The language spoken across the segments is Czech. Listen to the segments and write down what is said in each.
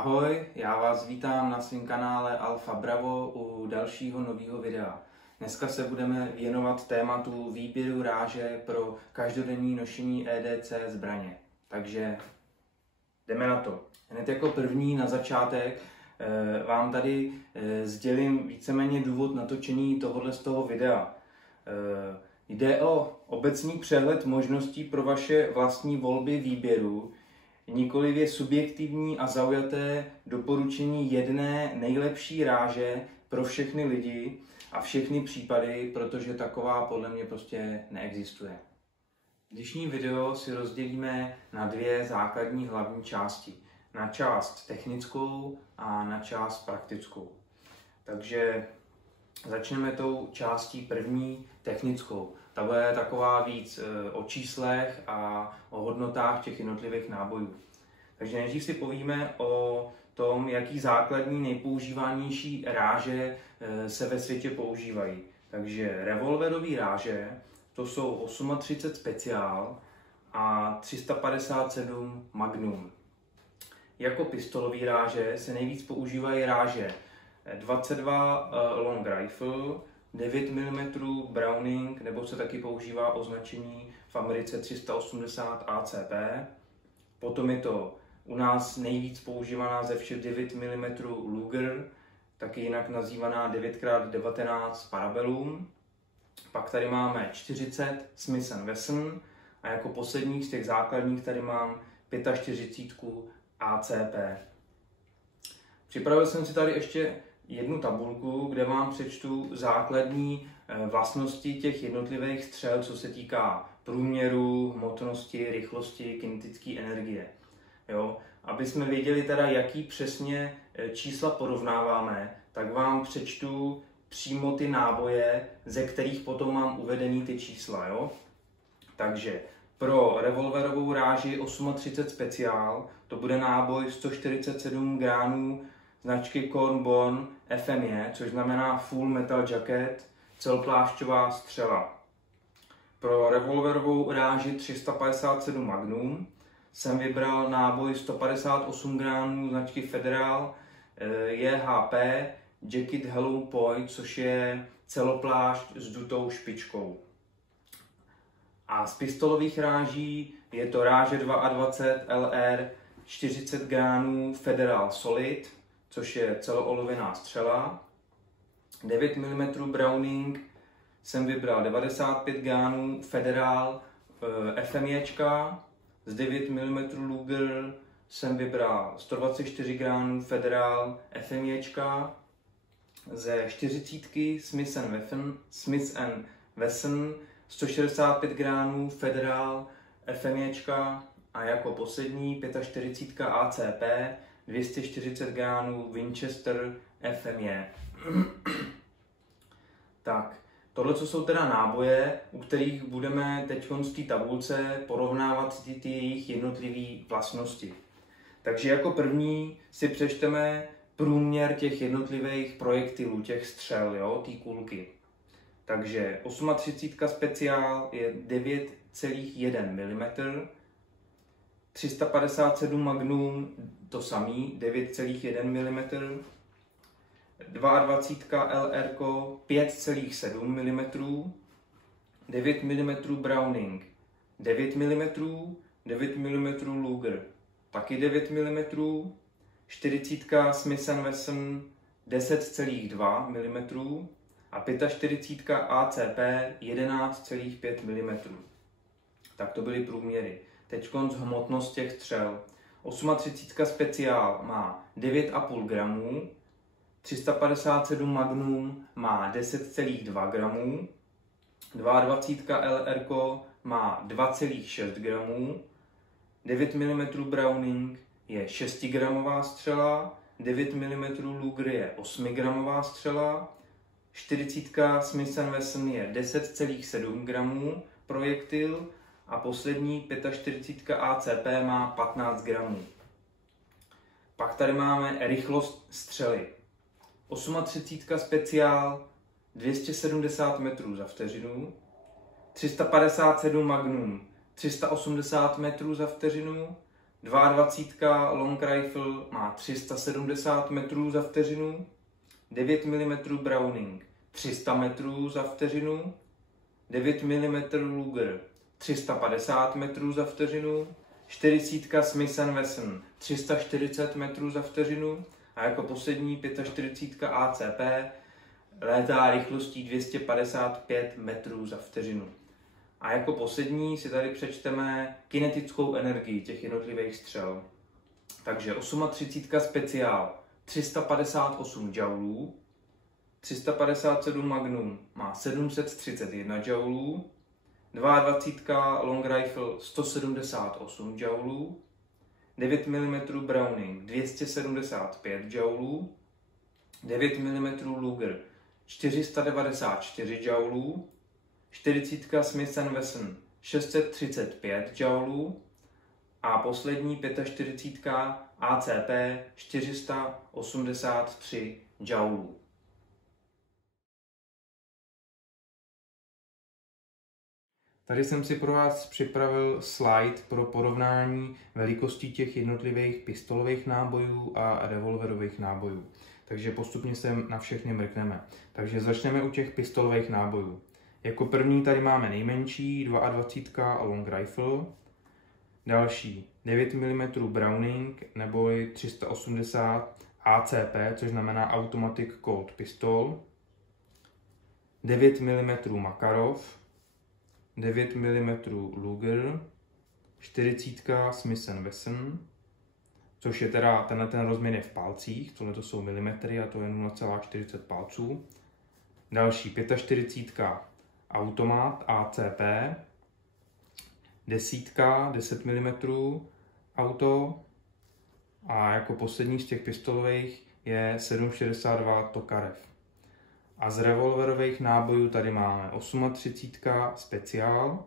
Ahoj, já vás vítám na svém kanále Alfa Bravo u dalšího nového videa. Dneska se budeme věnovat tématu výběru ráže pro každodenní nošení EDC zbraně. Takže jdeme na to. Hned jako první na začátek vám tady sdělím víceméně důvod natočení tohohle z toho videa. Jde o obecný přehled možností pro vaše vlastní volby výběru, nikoliv subjektivní a zaujaté doporučení jedné nejlepší ráže pro všechny lidi a všechny případy, protože taková podle mě prostě neexistuje. Dnešní video si rozdělíme na dvě základní hlavní části. Na část technickou a na část praktickou. Takže začneme tou částí první, technickou. Ta bude taková víc o číslech a o hodnotách těch jednotlivých nábojů. Takže nejdřív si povíme o tom, jaký základní nejpoužívanější ráže se ve světě používají. Takže revolverové ráže, to jsou 38 Special a 357 Magnum. Jako pistolové ráže se nejvíc používají ráže 22 Long Rifle, 9 mm Browning, nebo se taky používá označení v Americe 380 ACP. Potom je to u nás nejvíc používaná ze všech 9 mm Luger, taky jinak nazývaná 9x19 Parabellum. Pak tady máme 40 Smith & Wesson a jako posledních z těch základních tady mám 45 ACP. Připravil jsem si tady ještě jednu tabulku, kde vám přečtu základní vlastnosti těch jednotlivých střel, co se týká průměru, hmotnosti, rychlosti, kinetické energie. Jo? Aby jsme věděli teda, jaký přesně čísla porovnáváme, tak vám přečtu přímo ty náboje, ze kterých potom mám uvedený ty čísla. Jo? Takže pro revolverovou ráži 38 Special to bude náboj 147 gramů značky Cornborn FME, což znamená Full Metal Jacket, celoplášťová střela. Pro revolverovou ráži 357 Magnum jsem vybral náboj 158 gramů značky Federal JHP Jacket Hollow Point, což je celoplášť s dutou špičkou. A z pistolových ráží je to ráže 22 LR 40 gramů Federal Solid, což je celoolověná střela. 9 mm Browning jsem vybral 95 gramů Federal FMEčka. Z 9 mm Luger jsem vybral 124 gramů Federal FMEčka. Ze 40 Smith & Wesson 165 gramů Federal FMEčka a jako poslední 45 ACP 240 gramů Winchester FME. Tak, tohle jsou teda náboje, u kterých budeme teď v té tabulce porovnávat ty jejich jednotlivé vlastnosti. Takže jako první si přečteme průměr těch jednotlivých projektilů, těch střel, jo, té kulky. Takže 38 Special je 9,1 mm, 357 Magnum to samý, 9,1 mm, 22 LR 5,7 mm, 9 mm Browning 9 mm, 9 mm Luger taky 9 mm, 40 Smith & Wesson 10,2 mm a 45 ACP 11,5 mm. Tak to byly průměry. Teď hmotnost těch střel. 38 Special má 9,5 gramů, 357 Magnum má 10,2 gramů, 22 LR má 2,6 gramů, 9 mm Browning je 6 gramová střela, 9 mm Luger je 8 gramová střela, 40 Smith & Wesson je 10,7 gramů projektil a poslední 45 ACP má 15 gramů. Pak tady máme rychlost střely. 38 Special 270 metrů za vteřinu, 357 Magnum 380 metrů za vteřinu, 22 Long Rifle má 370 metrů za vteřinu, 9 mm Browning 300 metrů za vteřinu, 9 mm Luger 350 metrů za vteřinu, 40 Smith & Wesson 340 metrů za vteřinu a jako poslední 45 ACP létá rychlostí 255 metrů za vteřinu. A jako poslední si tady přečteme kinetickou energii těch jednotlivých střel. Takže 38 speciál 358 joulů, 357 Magnum má 731 joulů, 22 Long Rifle 178 joulů, 9 mm Browning 275 joulů, 9 mm Luger 494 joulů, 40 Smith & Wesson 635 joulů a poslední 45 ACP 483 joulů. Tady jsem si pro vás připravil slide pro porovnání velikostí těch jednotlivých pistolových nábojů a revolverových nábojů. Takže postupně se na všechny mrkneme. Takže začneme u těch pistolových nábojů. Jako první tady máme nejmenší 22 Long Rifle, další 9 mm Browning neboli 380 ACP, což znamená Automatic Colt Pistol, 9 mm Makarov, 9 mm Luger, 40 Smith & Wesson, což je teda ten rozměr je v palcích, tohle to jsou milimetry a to je 0,40 palců. Další 45 automat ACP, 10 mm auto a jako poslední z těch pistolových je 7,62 Tokarev. A z revolverových nábojů tady máme 38 speciál,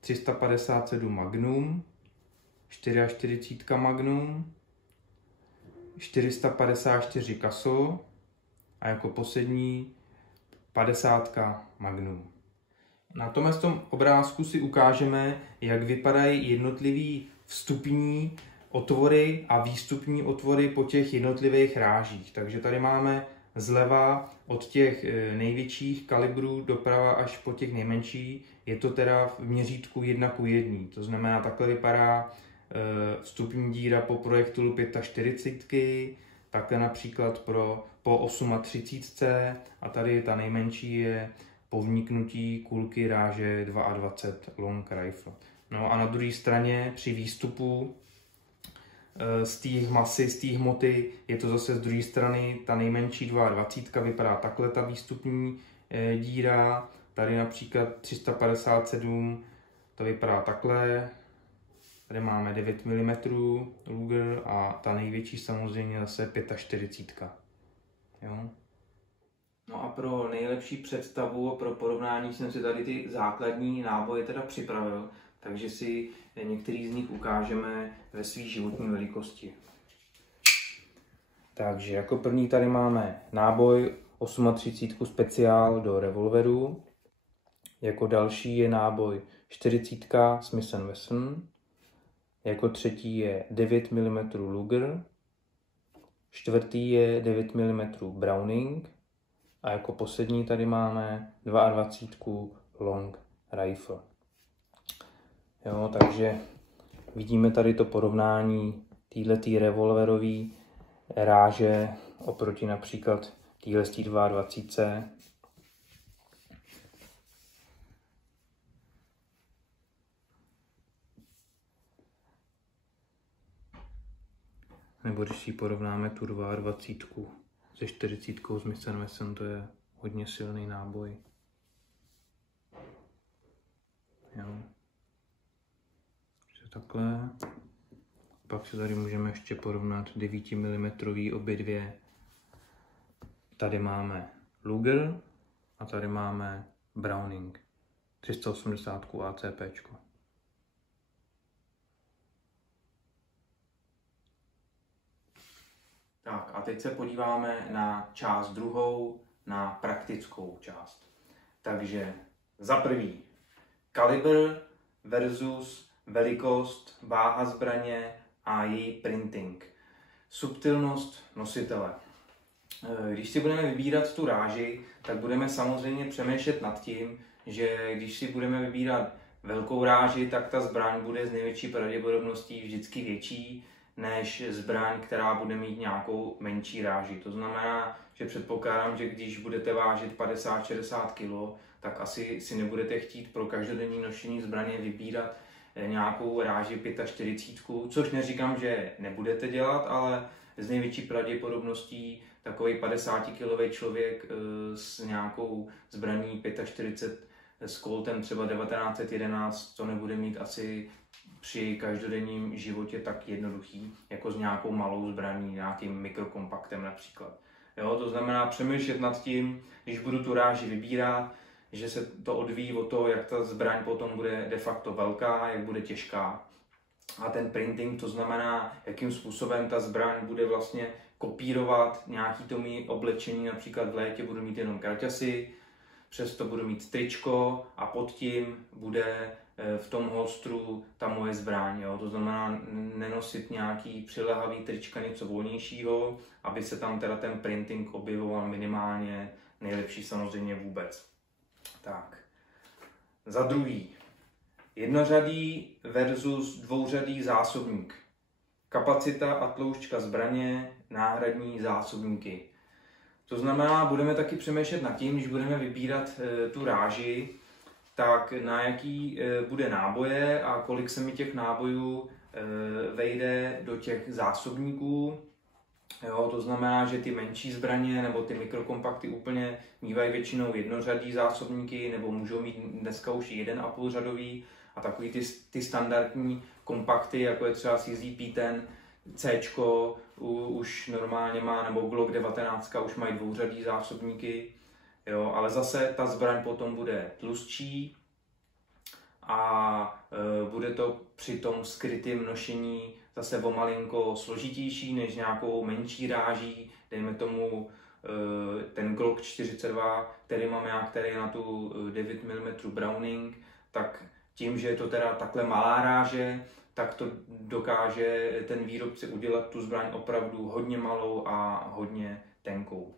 357 Magnum, 44 Magnum, 454 Castle a jako poslední 50 Magnum. Na tom obrázku si ukážeme, jak vypadají jednotlivý vstupní otvory a výstupní otvory po těch jednotlivých rážích. Takže tady máme zleva od těch největších kalibrů doprava až po těch nejmenší. Je to teda v měřítku 1:1. To znamená, takhle vypadá vstupní díra po projektilu 45, takhle například po 38 a tady ta nejmenší je po vniknutí kulky ráže 22 Long Rifle. No a na druhé straně při výstupu z té masy, z té hmoty, je to zase z druhé strany, ta nejmenší 22 vypadá takhle ta výstupní díra, tady například 357, to vypadá takhle, tady máme 9 mm Luger a ta největší samozřejmě zase 45. Jo? No a pro nejlepší představu a pro porovnání jsem si tady ty základní náboje teda připravil, takže si některý z nich ukážeme ve své životní velikosti. Takže jako první tady máme náboj 38 speciál do revolveru, jako další je náboj 40 Smith & Wesson, jako třetí je 9 mm Luger, čtvrtý je 9 mm Browning a jako poslední tady máme 22 Long Rifle. Jo, takže vidíme tady to porovnání této revolverové ráže oproti například téhle 22. Nebo když si porovnáme tu 22 se 40 Smith & Wesson, to je hodně silný náboj. Jo. Takhle. Pak se tady můžeme ještě porovnat 9 mm obě dvě. Tady máme Luger a tady máme Browning 380 ACP. Tak a teď se podíváme na část druhou, na praktickou část. Takže za prvý kalibr versus velikost, váha zbraně a její printing. Subtilnost nositele. Když si budeme vybírat tu ráži, tak budeme samozřejmě přemýšlet nad tím, že když si budeme vybírat velkou ráži, tak ta zbraň bude z největší pravděpodobností vždycky větší než zbraň, která bude mít nějakou menší ráži. To znamená, že předpokládám, že když budete vážit 50-60 kg, tak asi si nebudete chtít pro každodenní nošení zbraně vybírat nějakou ráži 45, což neříkám, že nebudete dělat, ale z největší pravděpodobností takový 50-kilový člověk s nějakou zbraní 45 s Coltem třeba 1911 to nebude mít asi při každodenním životě tak jednoduchý, jako s nějakou malou zbraní, nějakým mikrokompaktem například. Jo, to znamená přemýšlet nad tím, když budu tu ráži vybírat, že se to odvíjí od toho, jak ta zbraň potom bude de facto velká, jak bude těžká. A ten printing, to znamená, jakým způsobem ta zbraň bude vlastně kopírovat nějaký to mý oblečení, například v létě budu mít jenom kraťasy, přesto budu mít tričko a pod tím bude v tom holstru ta moje zbraň. Jo? To znamená nenosit nějaký přilehavý trička, něco volnějšího, aby se tam teda ten printing objevoval minimálně, nejlepší samozřejmě vůbec. Tak. Za druhý, jednořadý versus dvouřadý zásobník. Kapacita a tloušťka zbraně, náhradní zásobníky. To znamená, budeme taky přemýšlet nad tím, když budeme vybírat tu ráži, tak na jaký bude náboje a kolik se mi těch nábojů vejde do těch zásobníků. Jo, to znamená, že ty menší zbraně nebo ty mikrokompakty úplně mívají většinou jednořadý zásobníky nebo můžou mít dneska už 1,5 řadový a takový ty standardní kompakty, jako je třeba CZP-10, Cčko už normálně má, nebo Glock 19 už mají dvouřadý zásobníky, jo, ale zase ta zbraň potom bude tlustší a bude to při tom skrytém nošení zase o malinko složitější než nějakou menší ráží, dejme tomu ten Glock 42, který mám já, který je na tu 9 mm Browning, tak tím, že je to teda takhle malá ráže, tak to dokáže ten výrobce udělat tu zbraň opravdu hodně malou a hodně tenkou.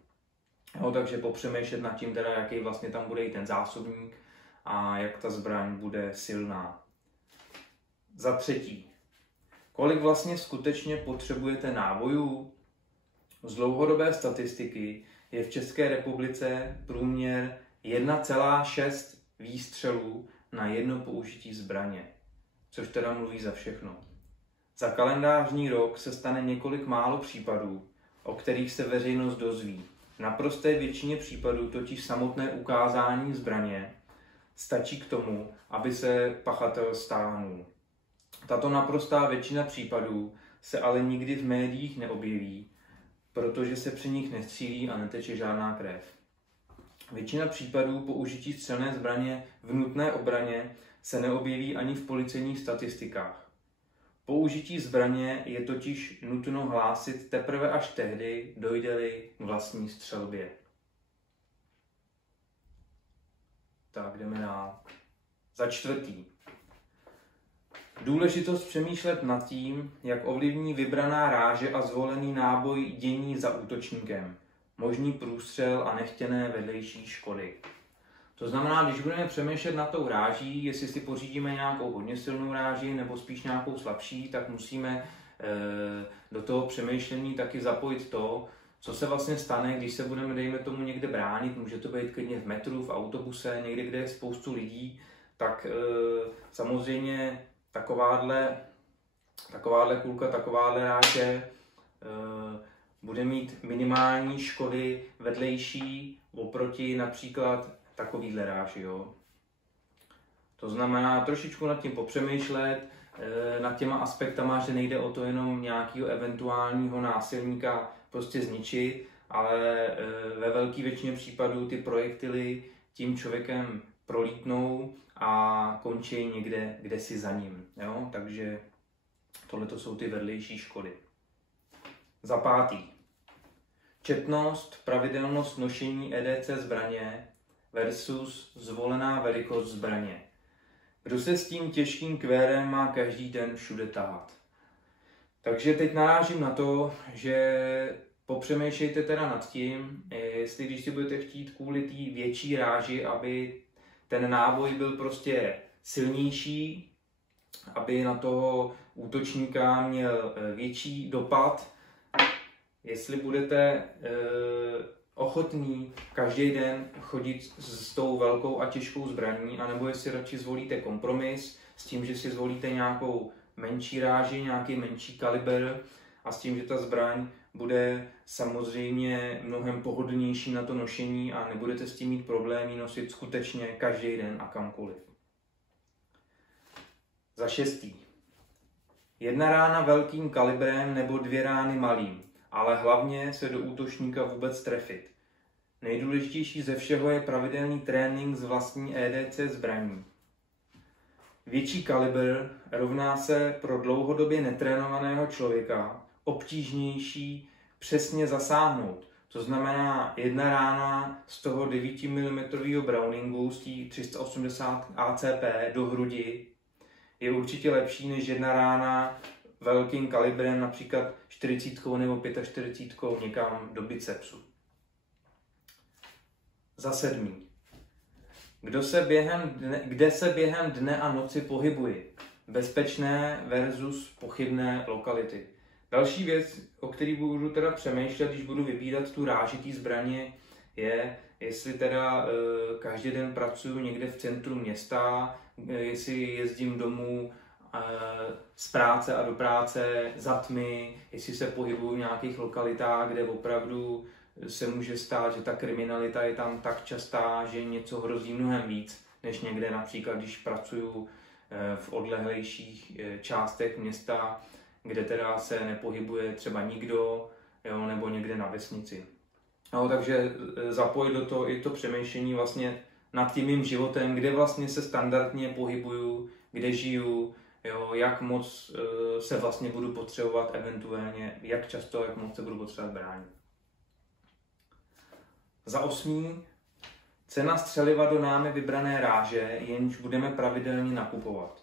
No, takže popřemýšlet nad tím teda, jaký vlastně tam bude i ten zásobník a jak ta zbraň bude silná. Za třetí, kolik vlastně skutečně potřebujete nábojů? Z dlouhodobé statistiky je v České republice průměr 1,6 výstřelů na jedno použití zbraně, což teda mluví za všechno. Za kalendářní rok se stane několik málo případů, o kterých se veřejnost dozví. V naprosté většině případů totiž samotné ukázání zbraně stačí k tomu, aby se pachatel stáhnul. Tato naprostá většina případů se ale nikdy v médiích neobjeví, protože se při nich nestřílí a neteče žádná krev. Většina případů použití střelné zbraně v nutné obraně se neobjeví ani v policejních statistikách. Použití zbraně je totiž nutno hlásit teprve až tehdy, dojde-li k vlastní střelbě. Tak, jdeme dál. Za čtvrtý. Důležitost přemýšlet nad tím, jak ovlivní vybraná ráže a zvolený náboj dění za útočníkem, možný průstřel a nechtěné vedlejší škody. To znamená, když budeme přemýšlet nad tou ráží, jestli si pořídíme nějakou hodně silnou ráži nebo spíš nějakou slabší, tak musíme do toho přemýšlení taky zapojit to, co se vlastně stane, když se budeme, dejme tomu, někde bránit, může to být klidně v metru, v autobuse, někde, kde je spoustu lidí, tak samozřejmě takováhle kulka, takováhle ráže bude mít minimální škody vedlejší oproti například takovýhle ráži. Jo. To znamená trošičku nad tím popřemýšlet, nad těma aspektama, že nejde o to jenom nějakého eventuálního násilníka prostě zničit, ale ve velké většině případů ty projektily tím člověkem prolítnou a končí někde, kde si za ním. Jo? Takže tohle jsou ty vedlejší škody. Za pátý. Četnost, pravidelnost nošení EDC zbraně versus zvolená velikost zbraně. Kdo se s tím těžkým kvérem má každý den všude tahat? Takže teď narážím na to, že popřemýšlejte teda nad tím, jestli když si budete chtít kvůli té větší ráži, aby ten náboj byl prostě silnější, aby na toho útočníka měl větší dopad, jestli budete ochotní každý den chodit s tou velkou a těžkou zbraní, anebo jestli radši zvolíte kompromis s tím, že si zvolíte nějakou menší ráži, nějaký menší kaliber a s tím, že ta zbraň bude samozřejmě mnohem pohodlnější na to nošení a nebudete s tím mít problémy nosit skutečně každý den a kamkoliv. Za 6. Jedna rána velkým kalibrem nebo 2 rány malým, ale hlavně se do útočníka vůbec trefit. Nejdůležitější ze všeho je pravidelný trénink z vlastní EDC zbraní. Větší kalibr rovná se pro dlouhodobě netrénovaného člověka obtížnější přesně zasáhnout. To znamená, jedna rána z toho 9 mm Browningu z té 380 ACP do hrudi je určitě lepší než jedna rána velkým kalibrem, například 40 nebo 45 někam do bicepsu. Za 7. Kde se během dne a noci pohybuji? Bezpečné versus pochybné lokality. Další věc, o který budu teda přemýšlet, když budu vybírat tu ráži té zbraně, je, jestli teda každý den pracuji někde v centru města, jestli jezdím domů z práce a do práce za tmy, jestli se pohybuju v nějakých lokalitách, kde opravdu se může stát, že ta kriminalita je tam tak častá, že něco hrozí mnohem víc, než někde například, když pracuju v odlehlejších částech města, kde teda se nepohybuje třeba nikdo, jo, nebo někde na vesnici. No, takže zapojit do toho i to přemýšlení vlastně nad tím mým životem, kde vlastně se standardně pohybuju, kde žiju, jo, jak moc se vlastně budu potřebovat eventuálně, jak často, jak moc se budu potřebovat bránit. Za 8. Cena střeliva do námi vybrané ráže, jenž budeme pravidelně nakupovat.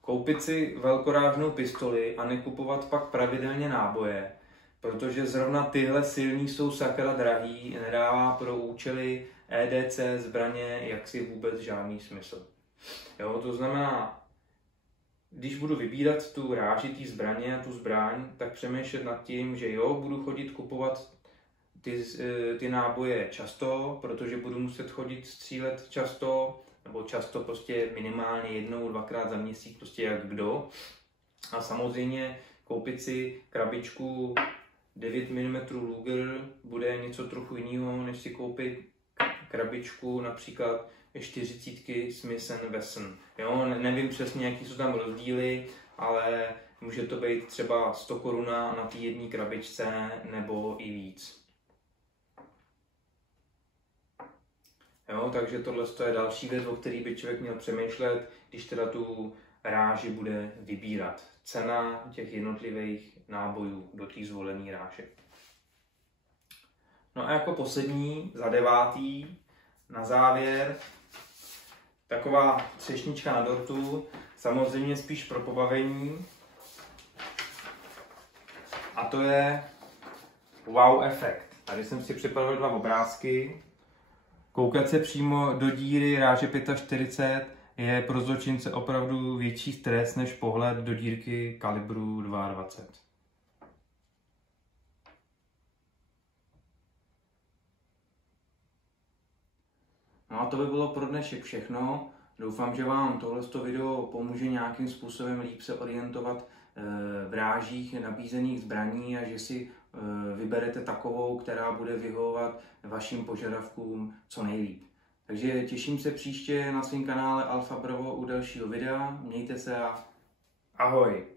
Koupit si velkorážnou pistoli a nekupovat pak pravidelně náboje, protože zrovna tyhle silní jsou sakra drahý, nedává pro účely EDC zbraně jaksi vůbec žádný smysl. Jo, to znamená, když budu vybírat tu ráži té zbraně a tu zbraň, tak přemýšlet nad tím, že jo, budu chodit kupovat ty náboje často, protože budu muset chodit střílet často, nebo často prostě minimálně 1-2krát za měsíc, prostě jak kdo. A samozřejmě koupit si krabičku 9 mm Luger bude něco trochu jiného, než si koupit krabičku například 40 Smith & Wesson. Jo, nevím přesně, jaký jsou tam rozdíly, ale může to být třeba 100 Kč na té jedné krabičce nebo i víc. Jo, takže tohle je další věc, o který by člověk měl přemýšlet, když teda tu ráži bude vybírat. Cena těch jednotlivých nábojů do té zvolené ráže. No a jako poslední, za 9. na závěr, taková třešnička na dortu, samozřejmě spíš pro pobavení. A to je wow efekt. Tady jsem si připravil 2 obrázky. Koukat se přímo do díry ráže 45 je pro zločince opravdu větší stres než pohled do dírky kalibru 22. No a to by bylo pro dnešek všechno. Doufám, že vám tohleto video pomůže nějakým způsobem líp se orientovat v rážích nabízených zbraní a že si vyberete takovou, která bude vyhovovat vašim požadavkům co nejlíp. Takže těším se příště na svém kanále Alfa Bravo u dalšího videa. Mějte se a ahoj!